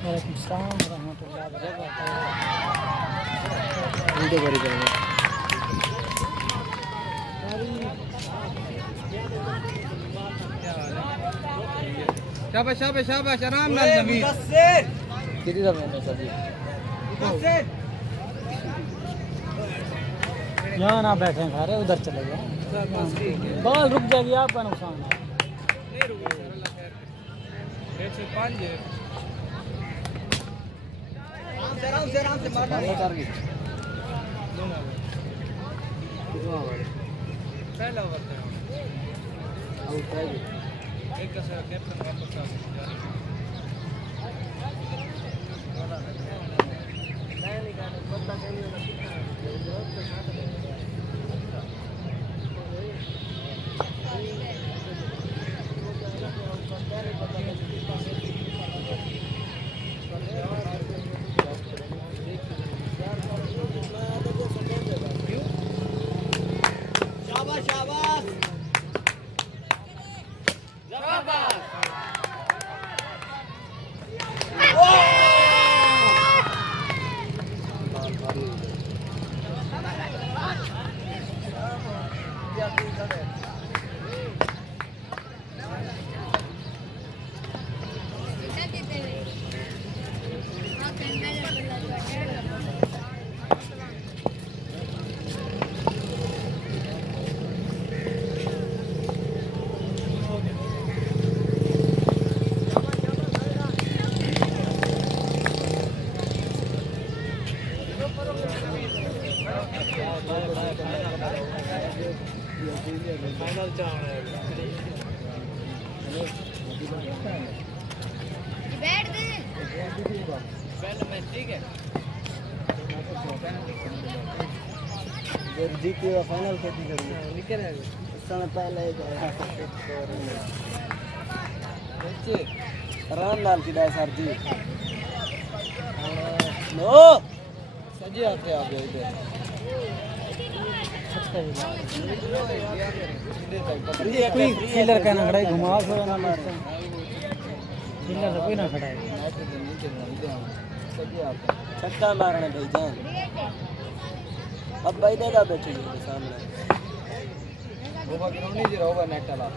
वालेकुम सलाम रहमतुल्लाहि व बरकातहू। वीडियो करी जाएंगे। शाबाश शाबाश शाबाश आराम नाल जमीन कितनी दफे ने सभी यहाँ ना बैठे खा रहे उधर चले गए। बॉल रुक जाएगी आपका नुकसान है। आराम से मारना पहला ओवर था आउट है एक का कैप्टन वापस आ फाइनल बैठ दे पहले मैच ठीक है जब जीतेगा फाइनल कैसे करेंगे निकल है इस समय पहले राम लाल की डाय सर जी नो सजी आते आप इधर फील्डर का ना खड़ा है घुमा फिर ना मारता फील्डर कोई ना खड़ा है छक्का मारने भाईजान अब भाई देगा बैठे सामने ओवर ग्राउंड नहीं जरा ओवर नेट वाला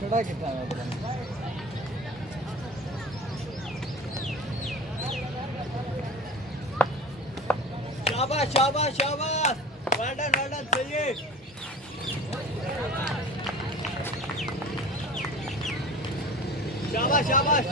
खड़ा कितना है शाबाश शाबाश शाबाश वेल डन सही है शाबाश शाबाश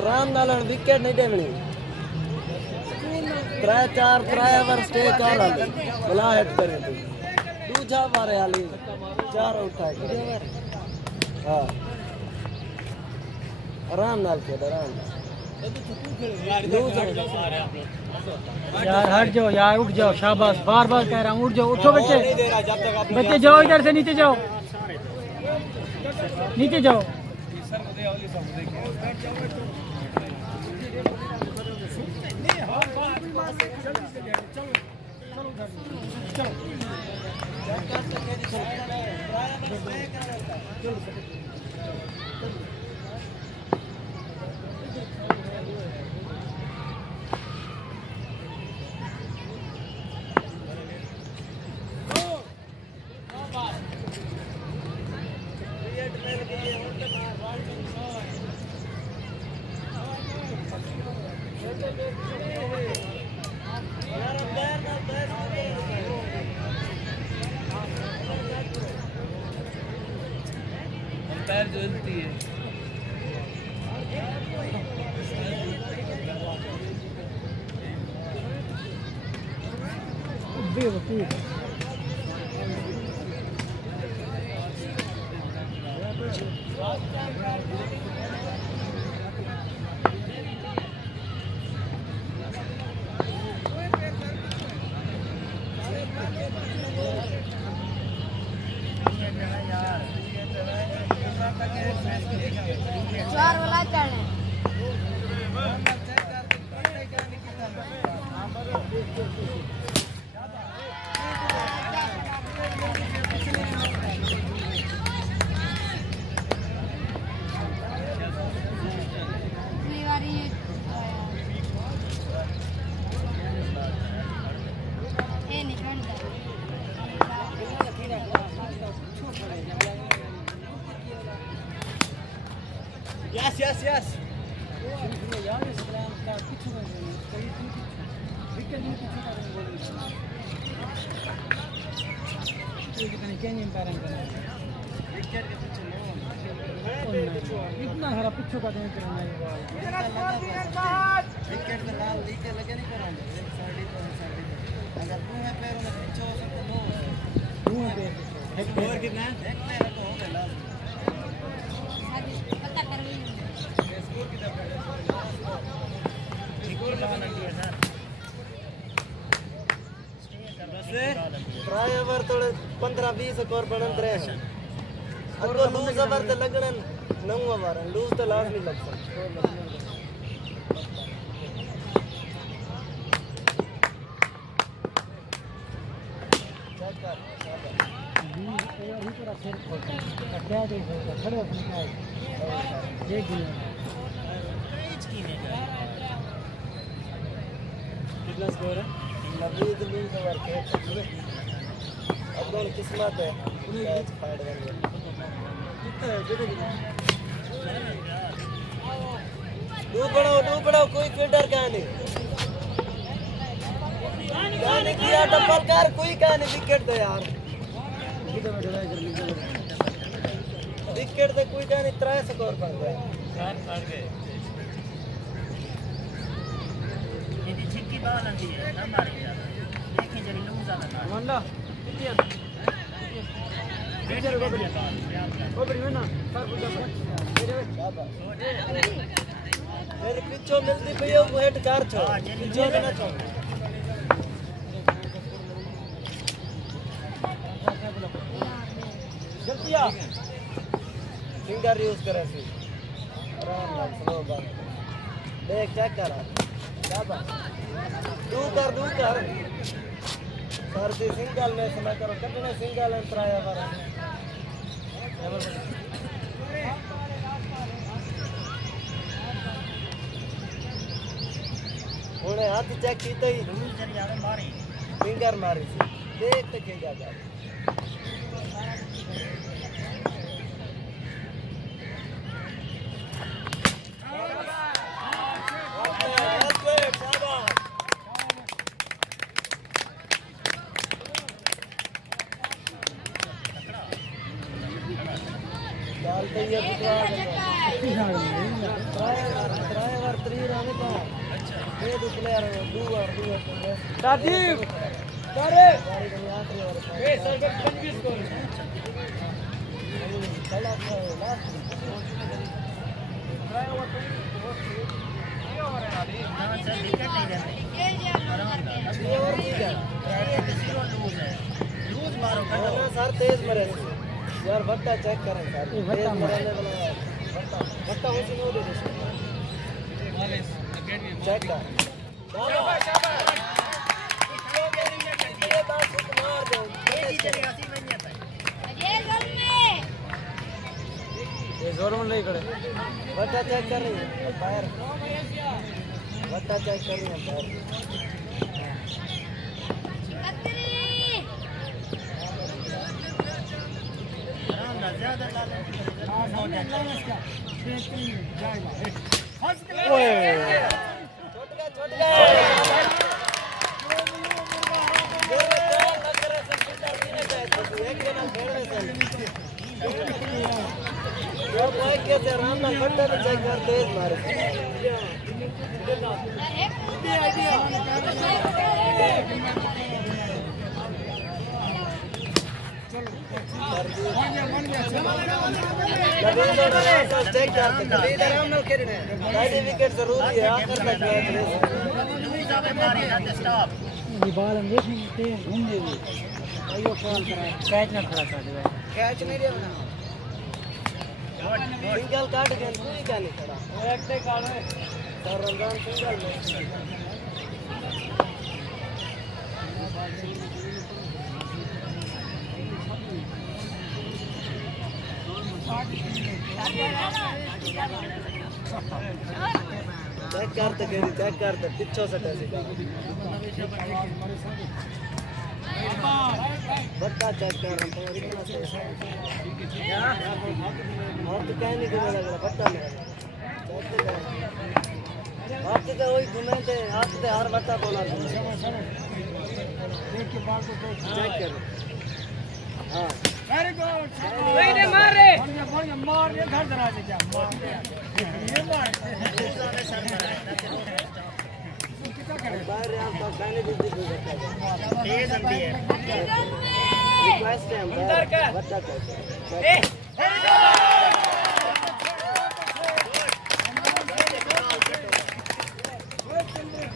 आराम नाल विकेट नहीं देवनी त्रै चार ओवर स्टे कर भला हेड करे तू जा मारे हाली चार आउट है हां आराम नाल खेल आराम यार हट जाओ यार उठ जाओ शाबाश बार बार कह रहा हूँ उठ जाओ उठो बच्चे बच्चे जाओ इधर से नीचे जाओ नीचे जाओ पैर जलती है चार वाला चढ़े Yes. इतना हरा पिछू का देने के लिए विकेट में लाल लीके लगे नहीं करांगे अगर तू है पैरों में पीछे हो सकते नो तू है पे स्कोर कितना है एक पे तो हो गया लास्ट पता कर ली स्कोर कितना है स्कोर लगाना है सर ट्राई ओवर थोड़े 15-20 स्कोर बनन रहे हैं अगो लूज ओवर ते लगणन 9 ओवर लूज तो लास्ट नहीं लग सकता क्या देखेगा खड़े अपने क्या देख कितना स्कोर है नबीद लूज ओवर के अब कौन किस्मत है मैच फाइट करेंगे डू पड़ो कोई फील्डर का नहीं किया डबल कर कोई का नहीं विकेट दे यार विकेट दे कोई का नहीं 3 स्कोर पर गए यदि छिक्की बाल आती है ना मारे देखें जरी लूज आना मंडा बेटर को बड़ी है ना सर मेरे पिछो मिलती पई वो हेड कार छो पिछो ना छो जल्दी आ फिंगर यूज करे सी आराम से स्लो बात देख चेक कर शाबाश दू कर सर दी सिंगल में समय करो कितने सिंगल है ट्राई ओवर उन्हें हाथ चेक कीते ही लूज जरी ज्यादा मारे फिंगर मारी सी देख के खेगा जा डालते ही ड्राइवर 3 रहने का ये दो प्लेयर है दो राजीव करे ए सर 25 स्कोर चला लास्ट ड्राइवर ना सर विकेट नहीं रहते ये और ठीक है जीरो लूज है लूज मारो ना सर तेज मरे यार भट्टा चेक करें सर तेज मरने वाला भट्टा हो सी नो दे चेक कर शाबाश ये बात मार दो शोरूम ले खड़े बट्टा चेक कर रही है बाहर बट्टा चेक कर रही है बाहर ज्यादा कैसे आराम ना कट्टा तो चेक कर तेज मारे चेक करते विकेट जरूरी है आखिर तक ये बाल हम देख लेते हैं घूम देंगे आइयो कॉल करा कैच ना खड़ा कर दे कैच नहीं दिया बना सिंगल काट गया कोई का नहीं खड़ा एक टे काट है सर रमजान सिंगल में चेक करते पिछो से कैसे बट्टा चेक कर रहा हूँ इतना से और तो क्या नहीं घूमने लग रहा बट्टा में आप तो वही घूमे थे आप तो हर बट्टा बोला चेक करो हाँ वेरी गुड नहीं मार रे मार रे घर जरा से क्या मार ये मार बाहर हम तो गाने भी दिख सकते तेज अंधी है रिक्वेस्ट है हम बच्चा कहते हैं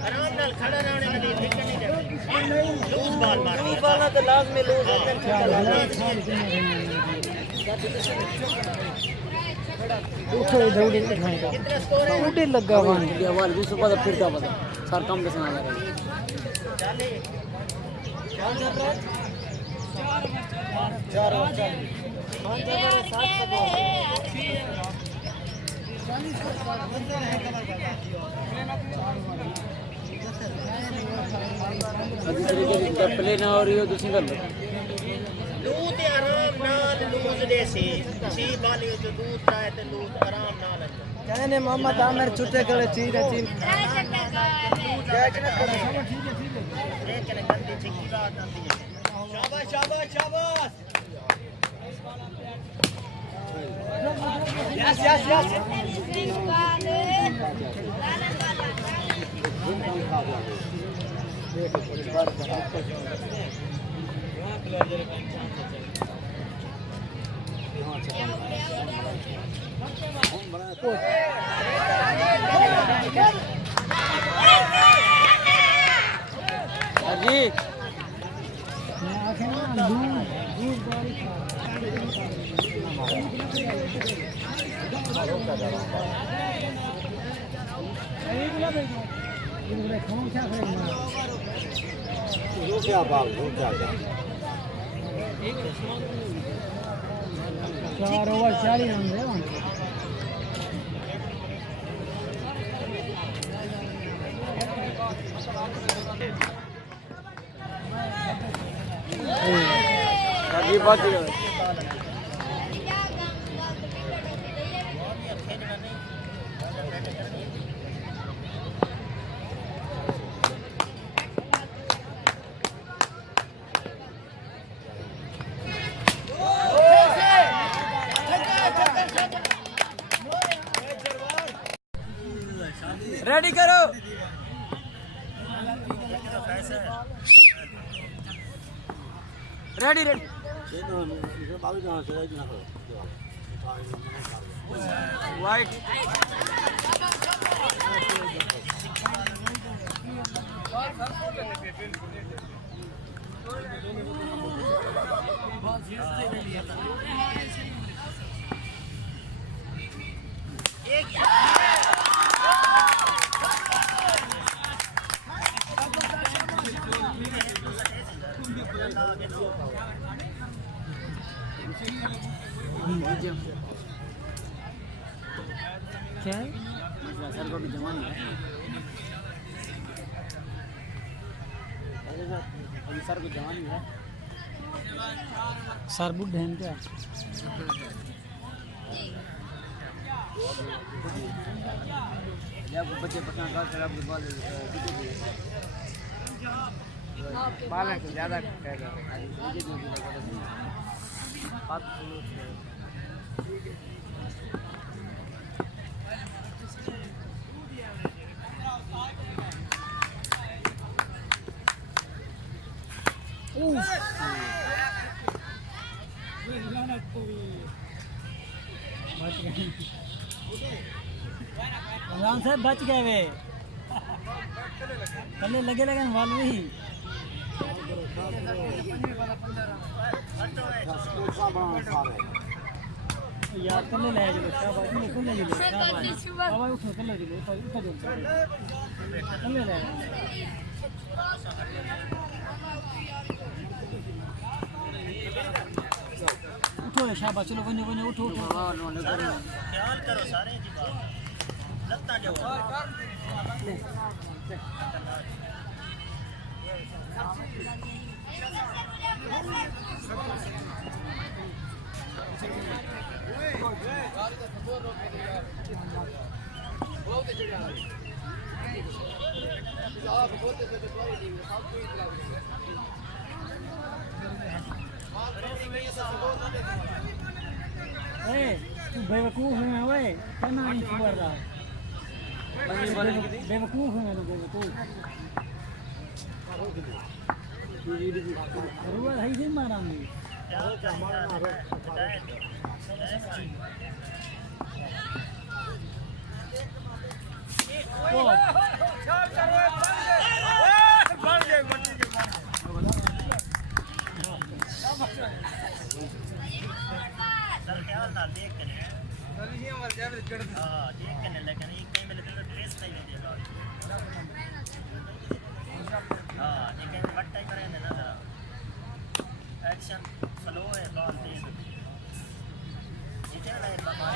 आराम नाल खड़ा रहने के लिए विकेट नहीं देना लूज बॉल मार लूज बॉल ना तो लास्ट में लूज उठो दौड़ी दिखाएगा कितना स्कोर है उठे लगा वन ये वाल भी सुबह फिरता पता सर कंपटीशन आ रहा है चाले कौन चल रहा है 4 ओवर कौन चल रहा है 60 से प्ले ना हो रही हो दूसरी गल दूध आराम नाल लूज देसी सी बाली जो दूध आए ते दूध आराम नाल कहने मोहम्मद आमिर छुट्टे करे चीज है चीज कैच ना करे लेकिन गंदी चिक्की बात आती है शाबाश शाबाश शाबाश यस यस यस अजीत क्या बाल क्या 4 ओवर 40 रन है अभी बात रेडी करो रेडी रेडी वाइट क्या है सर को भी जवान है अभी सर को जवान है सर बुढ़े हैं क्या जब बच्चे पसंद करते हैं आपके बाल है तो ज़्यादा कह रहे राम साहब बच गए वे कल लगे लगे वाल वही यार कल ले चलो शाबाश कल ले चलो शाबाश बाबा उठो कल ले चलो ऊपर कल ले उठो शाबाश चलो वने वने उठो उठो ख्याल करो सारे जी बात लगता जो तू बेवकूफ है ओए क्या नहीं खबर रहा बेवकूफ है मैं तो बेवकूफ रुआ है ही मारा मैं सर ख्याल ना देख के हां देख के लेकिन ये कहीं मिले तो ड्रेस नहीं दे रहा हां ये कहीं बट्टा ही करे ना जरा एक्शन स्लो है बॉल तेज ये ना बाबा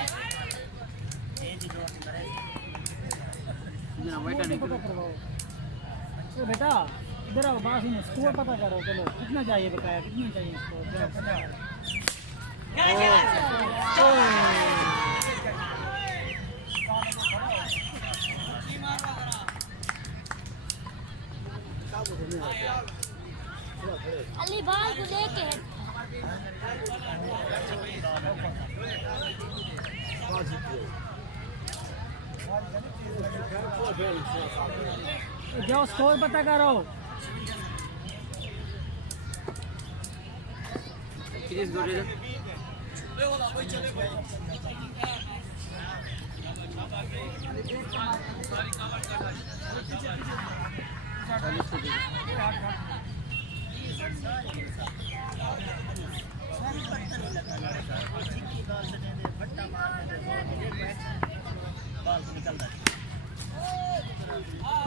ये जी जो करे जना वेटा नहीं करवाओ तो बेटा इधर आओ बात सुनो स्कोर पता करो चलो कितना चाहिए बकाया कितना चाहिए स्कोर जरा पता अली बाल को लेके जाओ स्कोर पता करो किस गोरे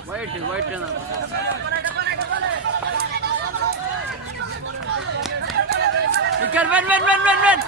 वाइट वाइट ना wicket one one one one one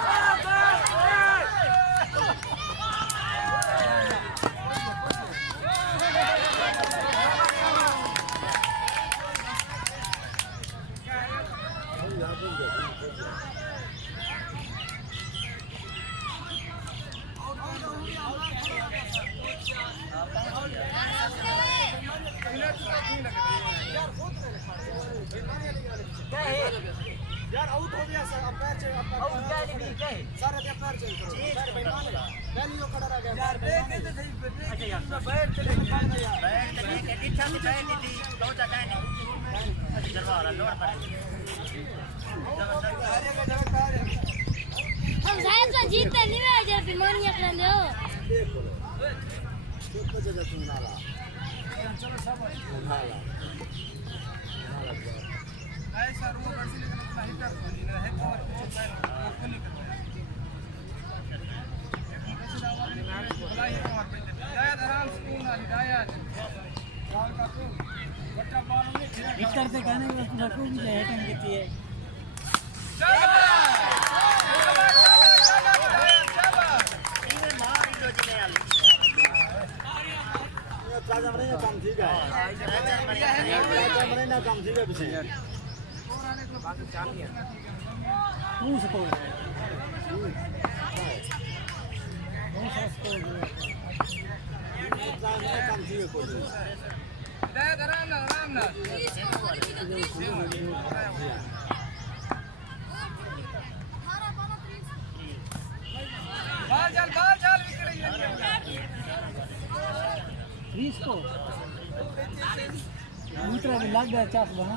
यार आउट हो गया सर अंपायर से आउट क्या नहीं क्या है सर अभी अंपायर से करो सर बेईमान है वैल्यू खड़ा रह गया यार देख नहीं सही अच्छा यार बैठ चले यार बैठ चले के इच्छा से बैठ दी दो जगह नहीं जलवा रहा लोड पर हम शायद तो जीतते नहीं है जब बेईमानी कर ले हो देखो जगह तुम नाला चलो सब नाला ऐसा रूम ऐसे लेकिन अपना हिटर को नहीं है और कुछ पैर को नहीं करता भलाई है और हिदायत आराम सुकून वाली हिदायत बाल का तो बच्चा बाल में विकेट से कहने का रखो भी है टाइम कितनी है इनमें मार दो जिले वाली Who's scored? Three score. दूसरा भी लग गया चास बना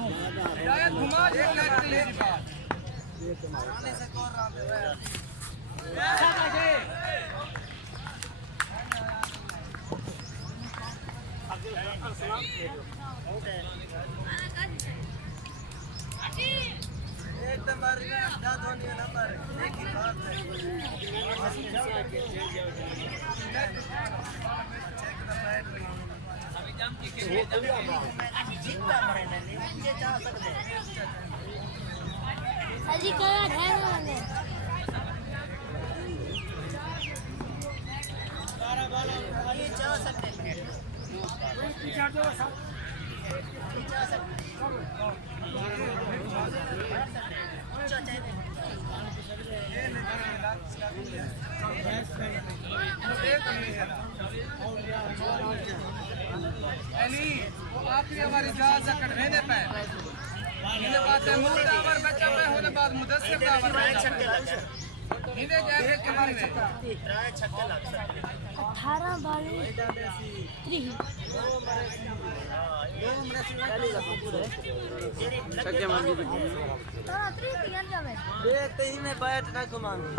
एकदम दाद होने नंबर एक ही बात है जितना मरना नहीं ये जा सकते हैं अजी करा है मैंने ये जा सकते हैं आखिरी हमारी जहाज कटवेने पे इन्हें बात है मुद्दा और बच्चा पे होने बाद मुदस्सिर का इन्हें जाके कमर में 18 बारी 3 देखते ही मैं बैठ ना घुमाऊंगी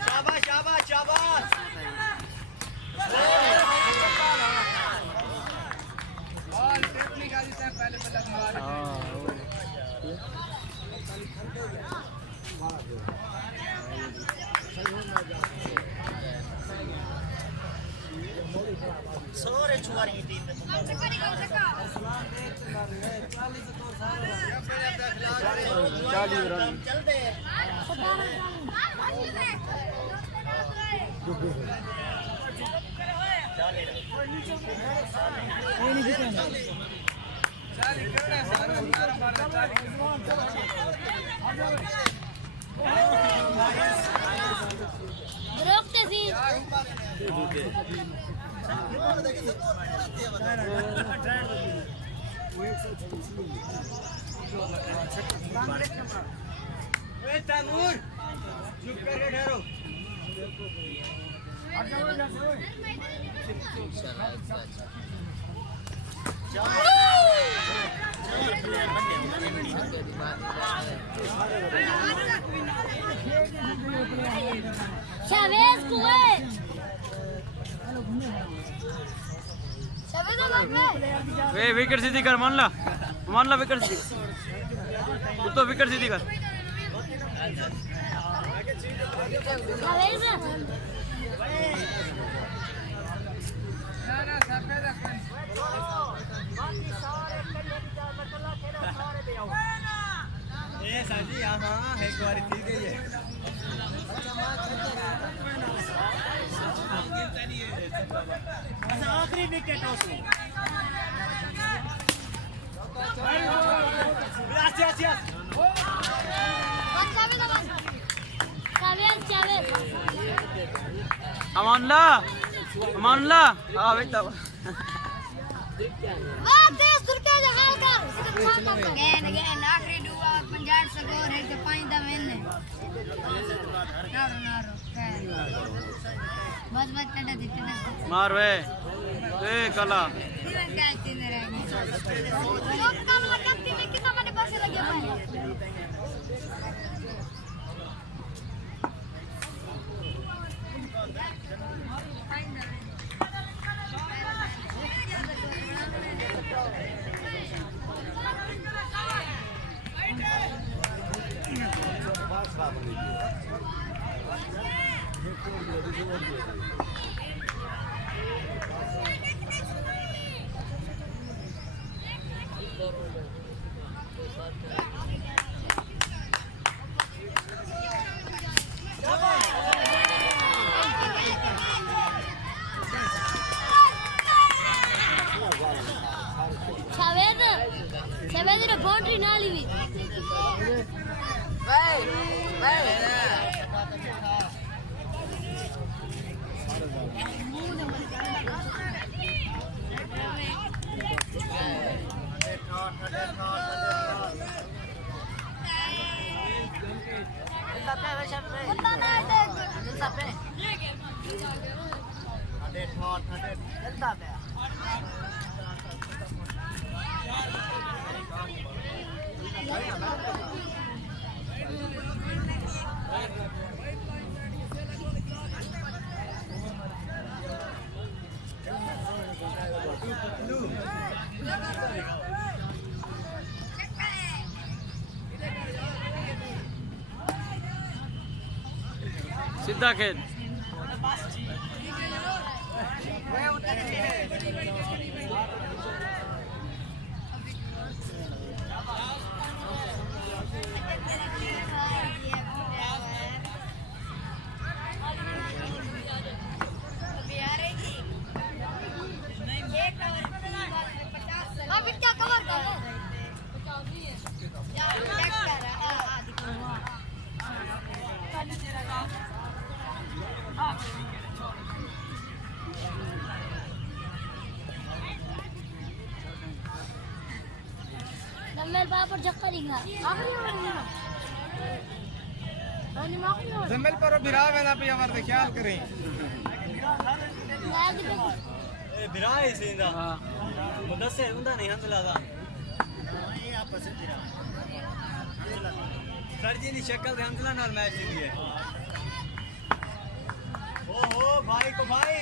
शाबाश शाबाश शाबाश बॉल टेक्निक आदि से पहले मारा सारे छुआरी की टीम में चलते हैं रोकते थी Chavez Kuwait Chavez वे विकेट सीधी कर मान ला विकेट सीधी तू तो विकेट सीधी कर Chavez ये साजी हां एक बार ठीक है ये अच्छा आखिरी विकेट हो उसमें gracias Chavez अमान ला हां बेटा वाह तेज तुरके जहाल कर गेन आखिरी दुआ पंजाब स्कोर है के 5 दा मैंने नारो बस टटा दी मार वे ए कला क्या चीज रह गई लोग काम लगती में कितना मैंने पैसे लगे भाई Chavez कुत्ता ना दे चलता पे सीधा खेल अभी क्या कवर कर चेक कर मेरे बापर चक्कर ही खा जमिल पर बिरा वेला पे अवर दे ख्याल करें बिराए सीधा मुदस्सिर उंदा नहीं हंसला दा सर जी दी शक्ल दे हंसला नाल मैच जीती है ओहो भाई को भाई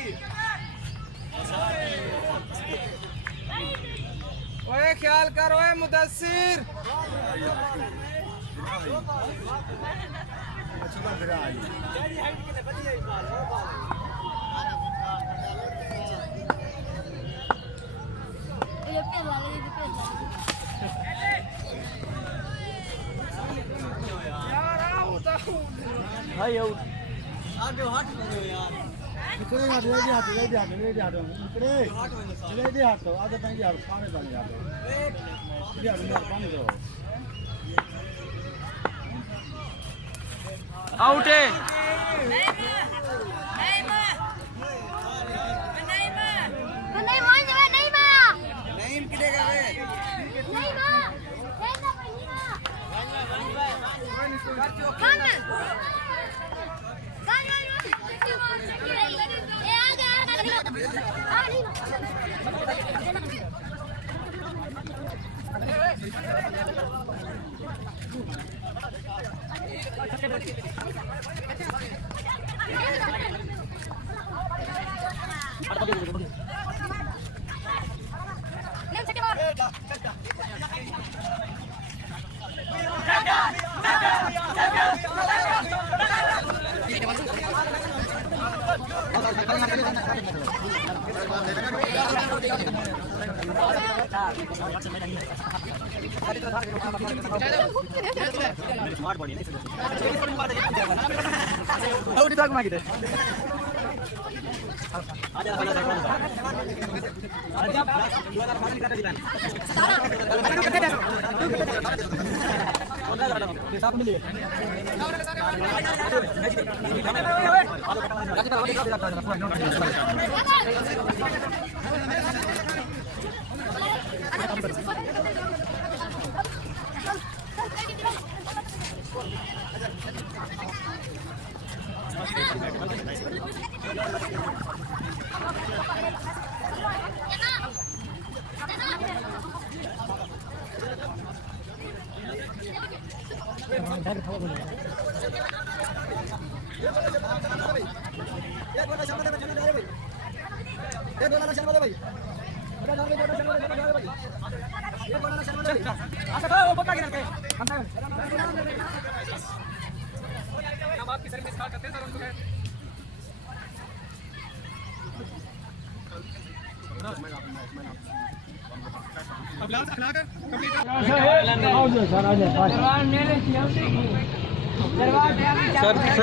ओए ख्याल कर ओए मुदस्सिर ये पे वाले ये पे यार आओ तो भाई आउट आगे हट गए यार इकडे हात आधा पाणी यार पाणी पाणी यार पाणी दो आउट है नहीं किडेगा वे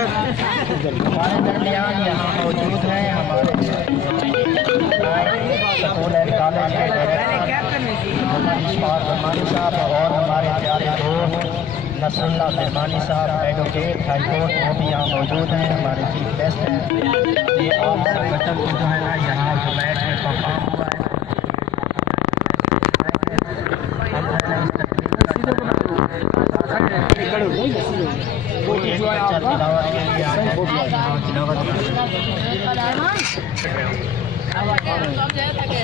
हमारे दरमियान यहाँ मौजूद हैं हमारे स्कूल एंड कॉलेज के डायरेक्टर इस्माइल रहमानी साहब और हमारे प्यारे दोस्त नसरुल्लाह रहमानी साहब एडवोकेट हाईकोर्ट वो भी यहाँ मौजूद हैं हमारे चीफ गेस्ट हैं ये आप संगठन को जो है ना यहाँ जो मैच में परफॉर्म हुआ है स्पेशल तिलावत के लिए आ जाए और तिलावत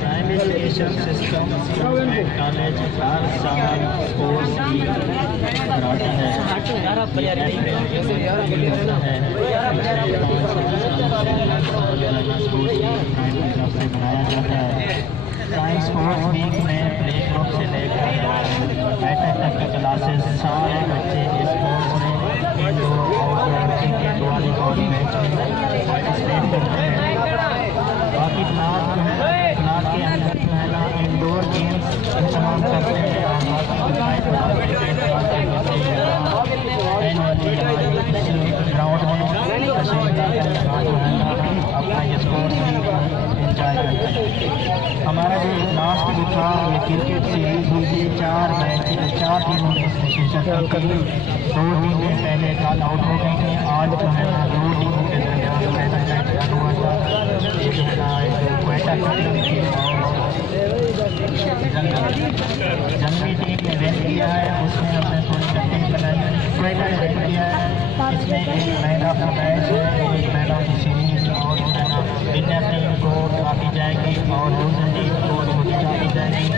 Prime Education System and College हर साल स्पोर्ट्स लीग कराती है। बनाया जाता है। साइंस स्पोर्ट्स वीक में प्ले ग्रुप से लेकर मैट्रिक तक की क्लासेस सारे बच्चे स्पोर्ट्स में indoor outdoor cricket volleyball match में पार्टिसिपेट करते हैं। बाकी क्लास के अंदर जो है ना इंडोर गेम्स इस्तेमाल करते हैं और ग्राउंड में अपना ये स्पोर्ट्स एंजॉय करते हैं। हमारा जो लास्ट जो था ये क्रिकेट सीरीज हुई थी 4 टीमों ने इसमें शिरकत की। 2 टीमें पहले कॉल आउट हो गई थी। आज जो है ना 2 टीमों के दरमियान पहला मैच चालू हुआ था। ये जो है ना क्वेटा की टीम थी जंगली टीम ने विन किया है। उसमें हमने थोड़ी टीम बनाई। क्वेटा ने विन किया है। इसमें एक मैन ऑफ द मैच है, एक मैन ऑफ द सीरीज और विनर टीम को ट्रॉफी जाएगी और दूसरी टीम को ट्रॉफी जाएगी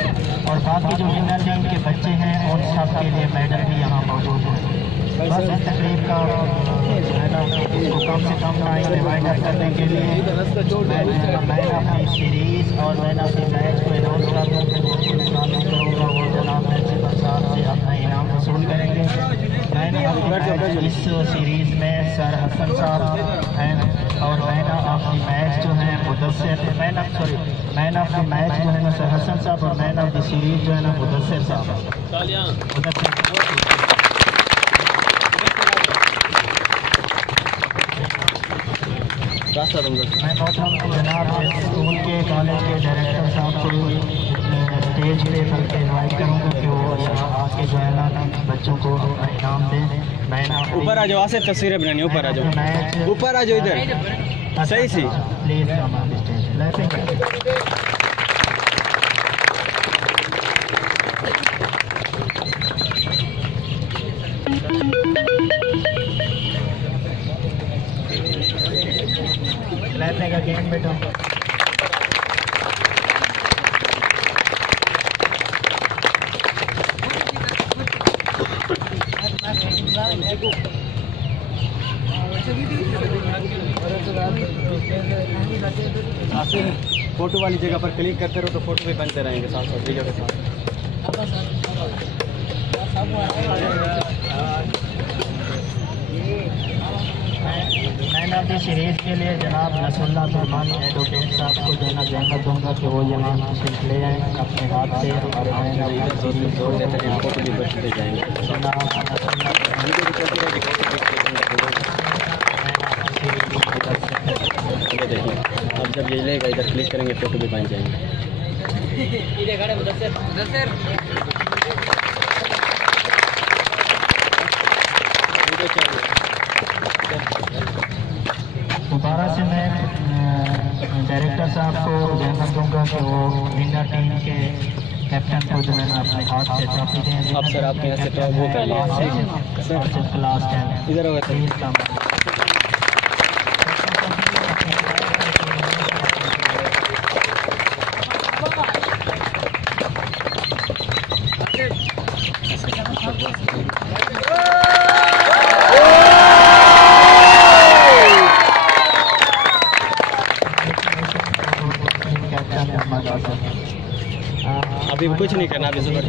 और बाकी जो विनर टीम के बच्चे हैं उन सब के लिए मेडल भी यहाँ मौजूद है। बस इस तकरीब का है ना इसको कम से कम टाइम डिवाइड करने के लिए मैं अपनी सीरीज़ और मैं अपने मैच को अनाउंस कर दूँ करूँगा वो जनाब प्रिंसिपल साहब से अपना इनाम वसूल करेंगे। मैंने इस सीरीज़ में सर हसन साहब हैं और मैन ऑफ द मैच जो है Mudassir man of the match जो है ना सर हसन साहब और मैन ऑफ द सीरीज जो है ना मुदस्सिर साहब। मैं बहुत जनाब स्कूल के कॉलेज के डायरेक्टर साहब को स्टेज पे करके इन्वाइट करूँगा कि वो यहाँ आके जो है ना बच्चों को इनाम दें। मैं ऊपर आ जाओ, आसे तस्वीरें बनानी, ऊपर आ जाओ, ऊपर आ जाओ इधर सही सी प्लीज लैपने का गेम बेटा फोटो वाली जगह पर क्लिक करते रहो तो फोटो भी बनते रहेंगे साथ साथ वीडियो के साथ। मैंने अपनी सीरीज के लिए जनाब नसरुल्लाह फरमानी एडवोकेट साहब को जो है ना जहमत दूंगा कि वो यहाँ तशरीफ ले आए अपने हाथ से और अब जब ये लेगा इधर क्लिक करेंगे फोटो भी बन जाएंगे। दोबारा से मैं डायरेक्टर साहब को जहमत दूंगा कि वो विनर टीम के कैप्टन को जो है ना अपने हाथ से ट्रॉफी दें। अब सर आपके यहाँ से तो वो कर लिया क्लास 10 इधर होगा। अभी कुछ नहीं करना, अभी सुबह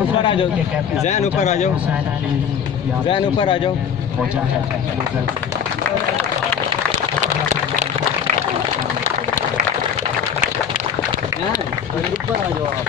ऊपर आ जाओ, जैन ऊपर आ जाओ, जैन ऊपर आ जाओ। ऊपर आ जाओ आप।